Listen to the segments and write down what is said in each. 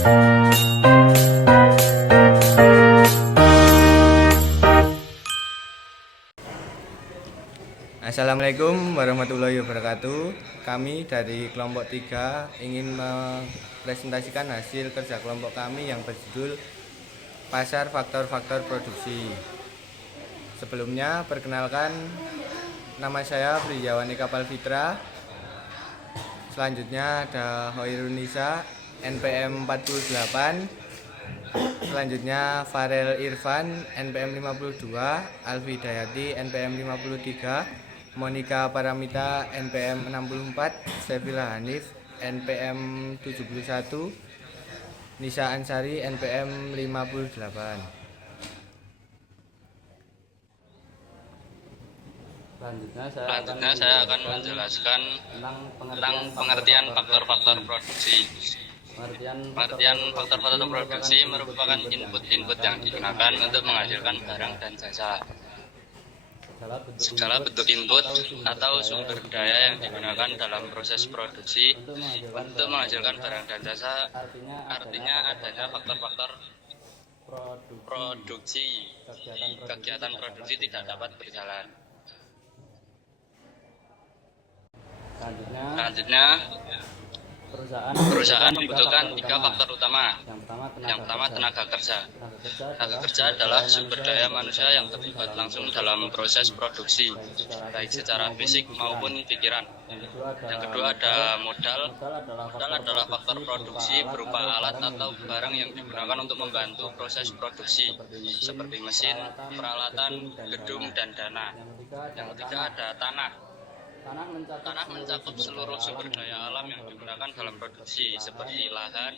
Assalamualaikum warahmatullahi wabarakatuh. Kami dari kelompok 3 ingin mempresentasikan hasil kerja kelompok kami yang berjudul Pasar Faktor-Faktor Produksi. Sebelumnya, perkenalkan, nama saya Priyawan Kapal Fitra. Selanjutnya ada Hoirunisa, NPM 48. Selanjutnya Farel Irfan, NPM 52, Alfi Dayati, NPM 53, Monika Paramita, NPM 64, Sevilla Hanif, NPM 71, Nisa Ansari, NPM 58. Selanjutnya saya akan menjelaskan tentang pengertian faktor-faktor produksi. Pengertian faktor-faktor produksi merupakan input-input yang digunakan untuk menghasilkan barang dan jasa. Segala bentuk input atau sumber daya yang digunakan dalam proses produksi untuk menghasilkan barang dan jasa, artinya adanya faktor-faktor produksi. Kegiatan produksi tidak dapat berjalan. Selanjutnya, perusahaan membutuhkan 3 faktor utama. Yang pertama, tenaga kerja. Tenaga kerja adalah sumber daya manusia yang terlibat langsung dalam proses produksi, baik secara fisik maupun pikiran. Yang kedua ada modal. Modal adalah faktor produksi berupa alat atau barang yang digunakan untuk membantu proses produksi, seperti mesin, peralatan, gedung, dan dana. Yang ketiga ada tanah. Tanah mencakup seluruh sumber daya alam yang digunakan dalam produksi, seperti lahan,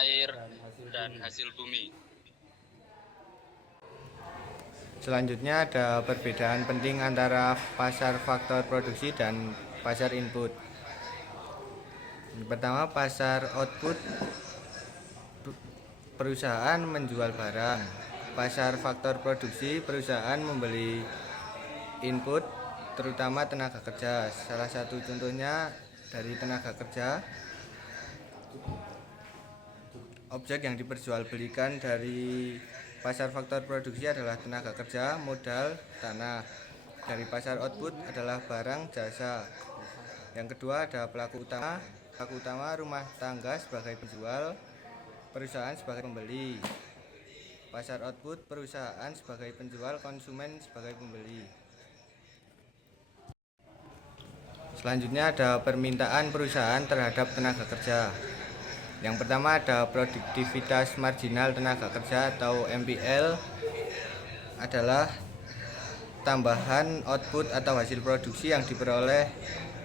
air, dan hasil bumi. Selanjutnya ada perbedaan penting antara pasar faktor produksi dan pasar input. Yang pertama, pasar output, perusahaan menjual barang. Pasar faktor produksi, perusahaan membeli input, terutama tenaga kerja. Salah satu contohnya dari tenaga kerja, objek yang diperjualbelikan dari pasar faktor produksi adalah tenaga kerja, modal, tanah. Dari pasar output adalah barang, jasa. Yang kedua ada pelaku utama. Pelaku utama rumah tangga sebagai penjual, perusahaan sebagai pembeli. Pasar output, perusahaan sebagai penjual, konsumen sebagai pembeli. Selanjutnya ada permintaan perusahaan terhadap tenaga kerja. Yang pertama ada produktivitas marginal tenaga kerja atau MPL, adalah tambahan output atau hasil produksi yang diperoleh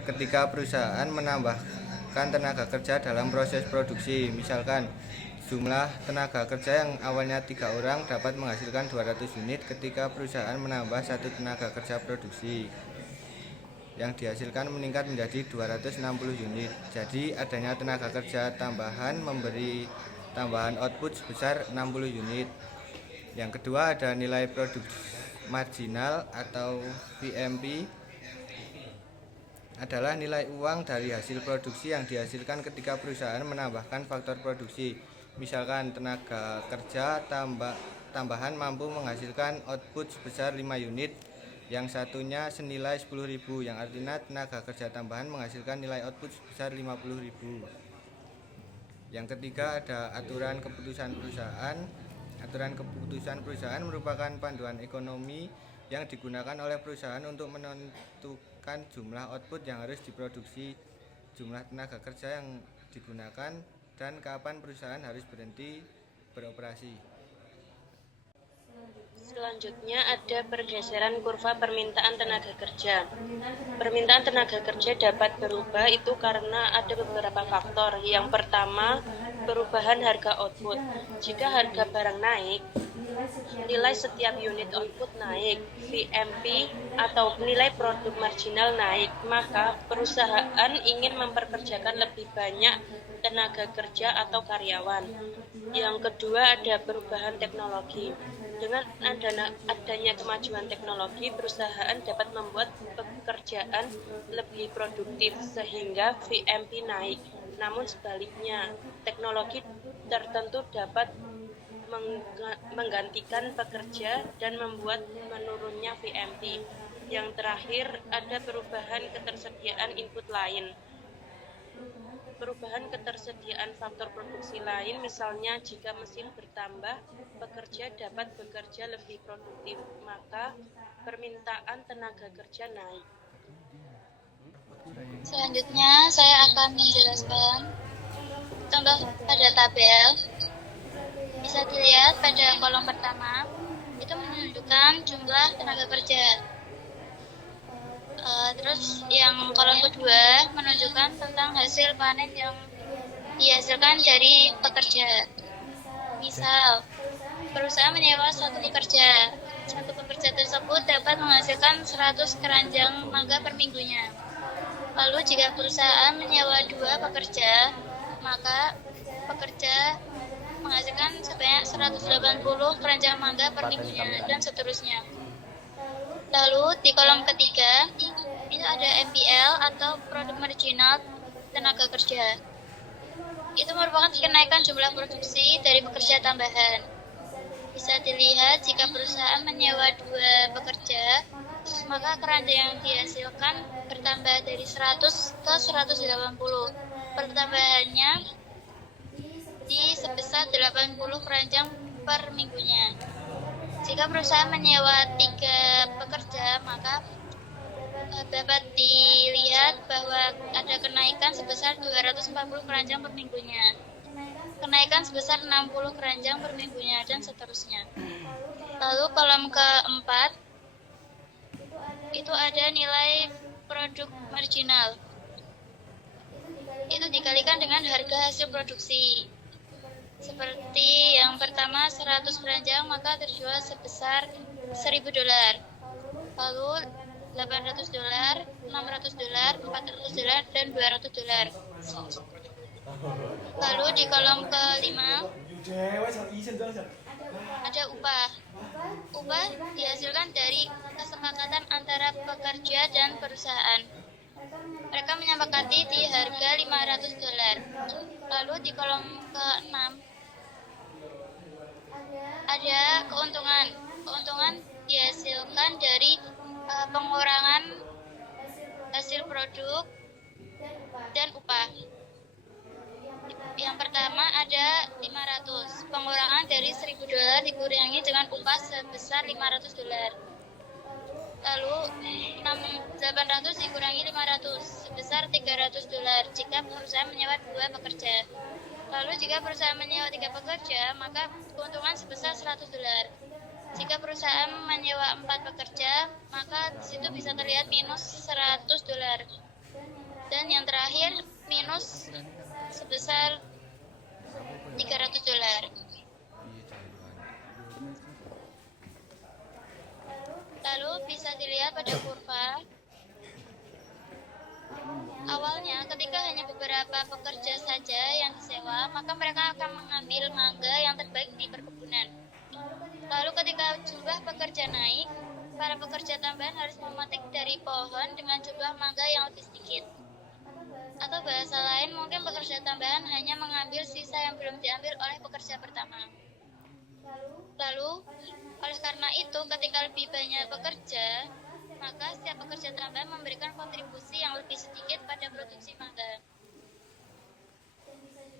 ketika perusahaan menambahkan tenaga kerja dalam proses produksi. Misalkan jumlah tenaga kerja yang awalnya 3 orang dapat menghasilkan 200 unit ketika perusahaan menambah 1 tenaga kerja produksi. Yang dihasilkan meningkat menjadi 260 unit. Jadi adanya tenaga kerja tambahan memberi tambahan output sebesar 60 unit. Yang kedua ada nilai produksi marginal atau VMP, adalah nilai uang dari hasil produksi yang dihasilkan ketika perusahaan menambahkan faktor produksi. Misalkan tenaga kerja tambahan mampu menghasilkan output sebesar 5 unit, yang satunya senilai 10.000, yang artinya tenaga kerja tambahan menghasilkan nilai output sebesar 50.000. Yang ketiga ada aturan keputusan perusahaan. Aturan keputusan perusahaan merupakan panduan ekonomi yang digunakan oleh perusahaan untuk menentukan jumlah output yang harus diproduksi, jumlah tenaga kerja yang digunakan, dan kapan perusahaan harus berhenti beroperasi. Selanjutnya ada pergeseran kurva permintaan tenaga kerja. Permintaan tenaga kerja dapat berubah itu karena ada beberapa faktor. Yang pertama, perubahan harga output. Jika harga barang naik, nilai setiap unit output naik. VMP atau nilai produk marginal naik, maka perusahaan ingin memperkerjakan lebih banyak tenaga kerja atau karyawan. Yang kedua ada perubahan teknologi. Dengan adanya kemajuan teknologi, perusahaan dapat membuat pekerjaan lebih produktif sehingga VMP naik. Namun sebaliknya, teknologi tertentu dapat menggantikan pekerja dan membuat menurunnya VMT. Yang terakhir, ada perubahan ketersediaan input lain. Perubahan ketersediaan faktor produksi lain, misalnya jika mesin bertambah, pekerja dapat bekerja lebih produktif, maka permintaan tenaga kerja naik. Selanjutnya, saya akan menjelaskan contoh pada tabel. Bisa dilihat pada kolom pertama, itu menunjukkan jumlah tenaga kerja. Terus yang kolom kedua menunjukkan tentang hasil panen yang dihasilkan dari pekerja. Misal, perusahaan menyewa satu pekerja. Satu pekerja tersebut dapat menghasilkan 100 keranjang mangga per minggunya. Lalu jika perusahaan menyewa 2 pekerja, maka pekerja menghasilkan sebanyak 180 keranjang mangga per minggunya, dan seterusnya. Lalu di kolom ketiga, itu ada MPL atau produk marginal tenaga kerja. Itu merupakan kenaikan jumlah produksi dari pekerja tambahan. Bisa dilihat jika perusahaan menyewa 2 pekerja, maka keranjang yang dihasilkan bertambah dari 100 ke 180. Pertambahannya di sebesar 80 keranjang per minggunya. Jika perusahaan menyewa 3 pekerja, maka dapat dilihat bahwa ada kenaikan sebesar 240 keranjang per minggunya, kenaikan sebesar 60 keranjang per minggunya, dan seterusnya. Lalu kolom keempat, itu ada nilai produk marginal. Itu dikalikan dengan harga hasil produksi. Seperti yang pertama, 100 keranjang maka terjual sebesar $1.000. Lalu $800, $600, $400, dan $200. Lalu di kolom kelima ada upah. Upah dihasilkan dari kesepakatan antara pekerja dan perusahaan. Mereka menyepakati di harga $500. Lalu di kolom ke-6 ada keuntungan. Keuntungan dihasilkan dari pengurangan hasil produk dan upah. Yang pertama ada 500. Pengurangan dari $1.000 dikurangi dengan upah sebesar $500. Lalu 800 dikurangi 500 sebesar $300 jika perusahaan menyewa 2 pekerja. Lalu jika perusahaan menyewa 3 pekerja, maka keuntungan sebesar $100. Jika perusahaan menyewa 4 pekerja, maka disitu bisa terlihat minus $100. Dan yang terakhir minus sebesar $300. Lalu bisa dilihat pada kurva. Awalnya, ketika hanya beberapa pekerja saja yang disewa, maka mereka akan mengambil mangga yang terbaik di perkebunan. Lalu ketika jumlah pekerja naik, para pekerja tambahan harus memetik dari pohon dengan jumlah mangga yang lebih sedikit. Atau bahasa lain, mungkin pekerja tambahan hanya mengambil sisa yang belum diambil oleh pekerja pertama. Lalu, oleh karena itu, ketika lebih banyak pekerja, maka setiap pekerja tambahan memberikan kontribusi yang lebih sedikit pada produksi mangga.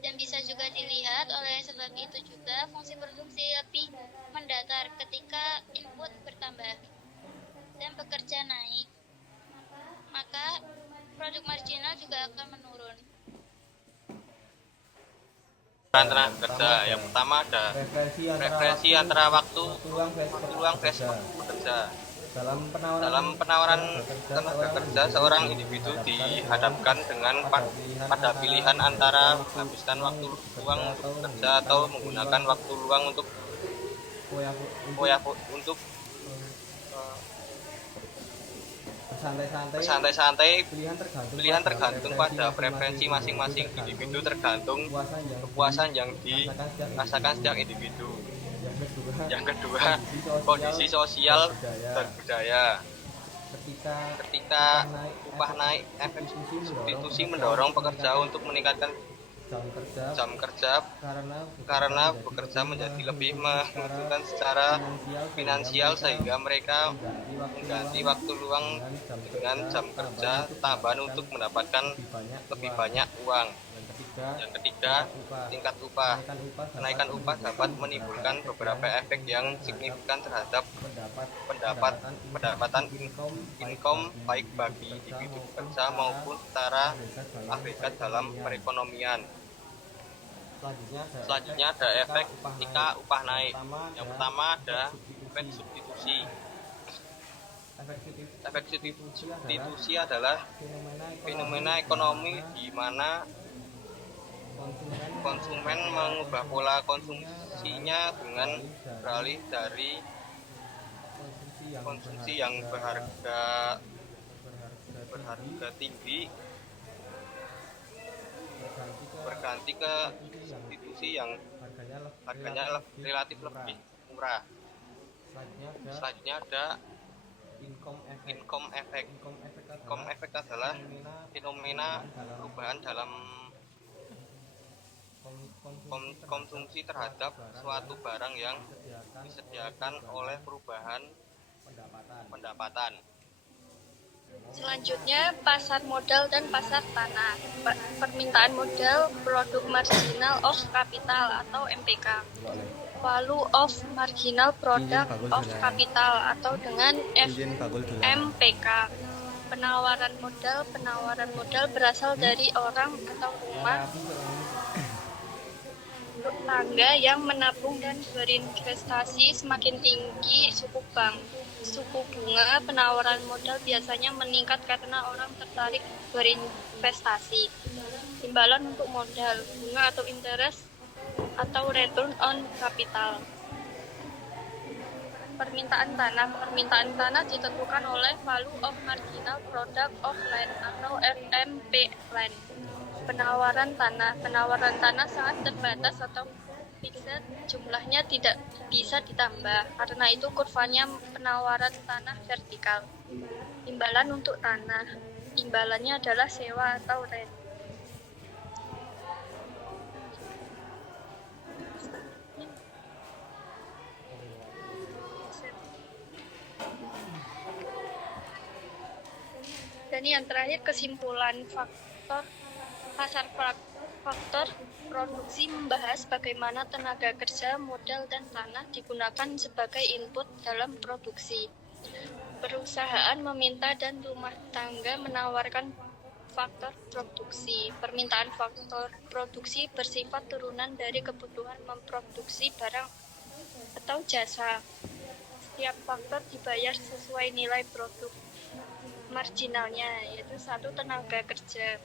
Dan bisa juga dilihat oleh sebab itu juga fungsi produksi lebih mendatar ketika input bertambah dan pekerja naik, maka produk marginal juga akan menurun. Tenaga kerja yang pertama ada referensi antara waktu luang versus pekerja. Dalam penawaran tenaga kerja, seorang individu dihadapkan dengan pada pilihan antara menghabiskan waktu luang untuk bekerja atau menggunakan waktu luang untuk bersantai-santai. Pilihan tergantung pada preferensi masing-masing individu, tergantung kepuasan yang dirasakan setiap individu. Yang kedua, kondisi sosial dan budaya. Ketika upah naik, efek substitusi mendorong pekerja untuk meningkatkan jam kerja karena bekerja menjadi lebih menguntungkan secara finansial sehingga mereka mengganti waktu luang dengan jam kerja tambahan untuk mendapatkan lebih banyak uang. Yang ketiga, tingkat upah. Kenaikan upah dapat menimbulkan beberapa efek yang signifikan terhadap pendapatan income baik bagi individu pekerja maupun secara agregat dalam perekonomian. Selanjutnya ada efek ketika upah naik. Yang pertama ada efek substitusi. Efek substitusi adalah fenomena ekonomi di mana konsumen mengubah pola konsumsinya dengan beralih dari konsumsi yang berharga tinggi berganti ke substitusi yang harganya relatif lebih murah. Selanjutnya ada income effect. Income effect adalah fenomena perubahan dalam konsumsi terhadap suatu barang yang disediakan oleh perubahan pendapatan. Selanjutnya, pasar modal dan pasar tanah. Permintaan modal produk marginal of capital atau MPK. Value of marginal product of capital atau dengan MPK. Penawaran modal berasal dari orang atau rumah tangga yang menabung dan berinvestasi. Semakin tinggi suku bunga penawaran modal biasanya meningkat karena orang tertarik berinvestasi. Imbalan untuk modal, bunga atau interest atau return on capital. Permintaan tanah ditentukan oleh value of marginal product of land atau FMP land. Penawaran tanah sangat terbatas atau fixed, jumlahnya tidak bisa ditambah. Karena itu kurvanya penawaran tanah vertikal. Imbalan untuk tanah, imbalannya adalah sewa atau rent. Dan yang terakhir, kesimpulan faktor produksi membahas bagaimana tenaga kerja, modal, dan tanah digunakan sebagai input dalam produksi. Perusahaan meminta dan rumah tangga menawarkan faktor produksi. Permintaan faktor produksi bersifat turunan dari kebutuhan memproduksi barang atau jasa. Setiap faktor dibayar sesuai nilai produk marginalnya, yaitu satu, tenaga kerja.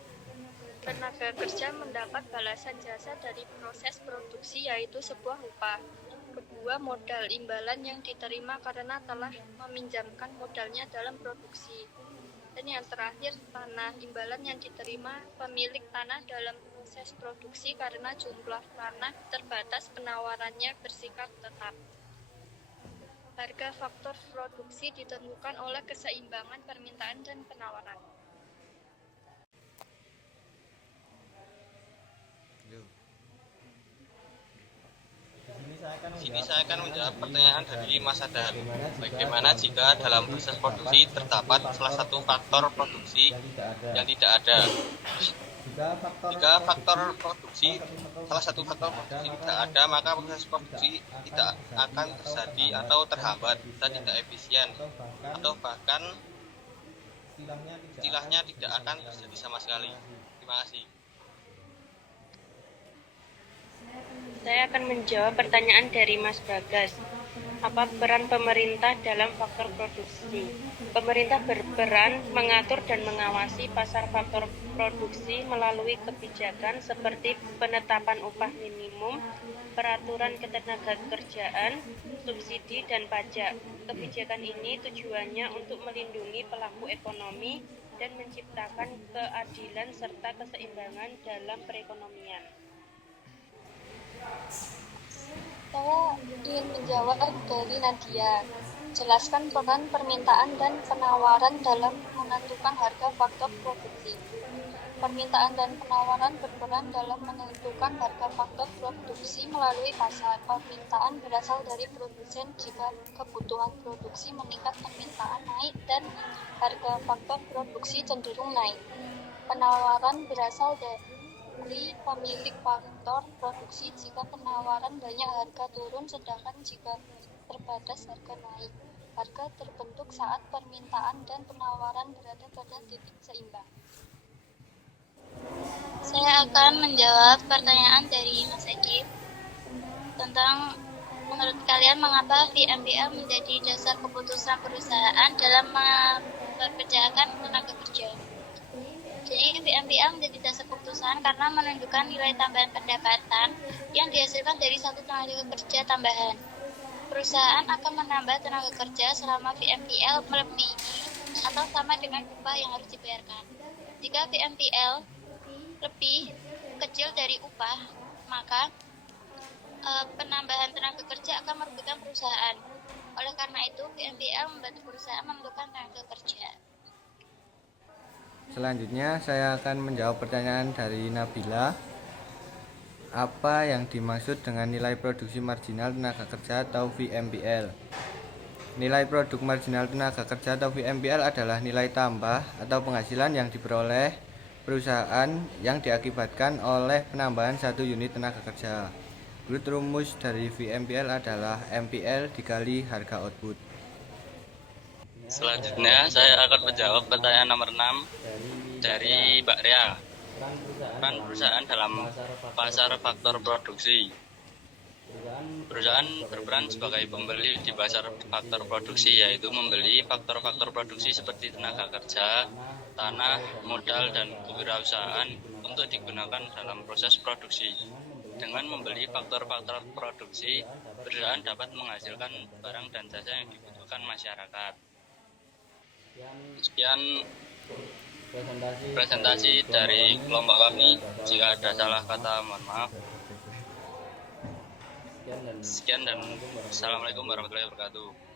Tenaga kerja mendapat balasan jasa dari proses produksi, yaitu sebuah upah. Kedua, modal, imbalan yang diterima karena telah meminjamkan modalnya dalam produksi. Dan yang terakhir, tanah, imbalan yang diterima pemilik tanah dalam proses produksi karena jumlah tanah terbatas, penawarannya bersikap tetap. Harga faktor produksi ditentukan oleh keseimbangan permintaan dan penawaran. Di sini saya akan menjawab pertanyaan dari Mas Adan. Bagaimana jika dalam proses produksi terdapat salah satu faktor produksi yang tidak ada? Jika salah satu faktor produksi tidak ada, maka proses produksi tidak akan terjadi atau terhambat dan tidak efisien, atau bahkan istilahnya tidak akan terjadi sama sekali. Terima kasih. Saya akan menjawab pertanyaan dari Mas Bagas. Apa peran pemerintah dalam faktor produksi? Pemerintah berperan mengatur dan mengawasi pasar faktor produksi melalui kebijakan seperti penetapan upah minimum, peraturan ketenagakerjaan, subsidi, dan pajak. Kebijakan ini tujuannya untuk melindungi pelaku ekonomi dan menciptakan keadilan serta keseimbangan dalam perekonomian. Saya ingin menjawab dari Nadia. Jelaskan peran permintaan dan penawaran dalam menentukan harga faktor produksi. Permintaan dan penawaran berperan dalam menentukan harga faktor produksi melalui pasar. Permintaan berasal dari produsen. Jika kebutuhan produksi meningkat, permintaan naik dan harga faktor produksi cenderung naik. Penawaran berasal dari pemilik faktor produksi. Jika penawaran banyak, harga turun, sedangkan jika terbatas, harga naik. Harga terbentuk saat permintaan dan penawaran berada pada titik seimbang. Saya akan menjawab pertanyaan dari Mas Edi tentang menurut kalian mengapa VMBL menjadi dasar keputusan perusahaan dalam mempekerjakan tenaga kerja. Jadi VMBL menjadi dasar keputusan karena menunjukkan nilai tambahan pendapatan yang dihasilkan dari satu tenaga kerja tambahan. Perusahaan akan menambah tenaga kerja selama VMBL melebihi atau sama dengan upah yang harus dibayarkan. Jika VMBL lebih kecil dari upah, maka penambahan tenaga kerja akan merugikan perusahaan. Oleh karena itu, VMBL membantu perusahaan memerlukan tenaga kerja. Selanjutnya saya akan menjawab pertanyaan dari Nabila. Apa yang dimaksud dengan nilai produksi marginal tenaga kerja atau VMBL? Nilai produk marginal tenaga kerja atau VMBL adalah nilai tambah atau penghasilan yang diperoleh perusahaan yang diakibatkan oleh penambahan satu unit tenaga kerja. Menurut rumus dari VMBL adalah MPL dikali harga output. Selanjutnya saya akan menjawab pertanyaan nomor 6 dari Mbak Ria. Peran perusahaan dalam pasar faktor produksi. Perusahaan berperan sebagai pembeli di pasar faktor produksi, yaitu membeli faktor-faktor produksi seperti tenaga kerja, tanah, modal, dan kewirausahaan untuk digunakan dalam proses produksi. Dengan membeli faktor-faktor produksi, perusahaan dapat menghasilkan barang dan jasa yang dibutuhkan masyarakat. Sekian presentasi dari kelompok kami. Jika ada salah kata, mohon maaf. Sekian dan assalamualaikum warahmatullahi wabarakatuh.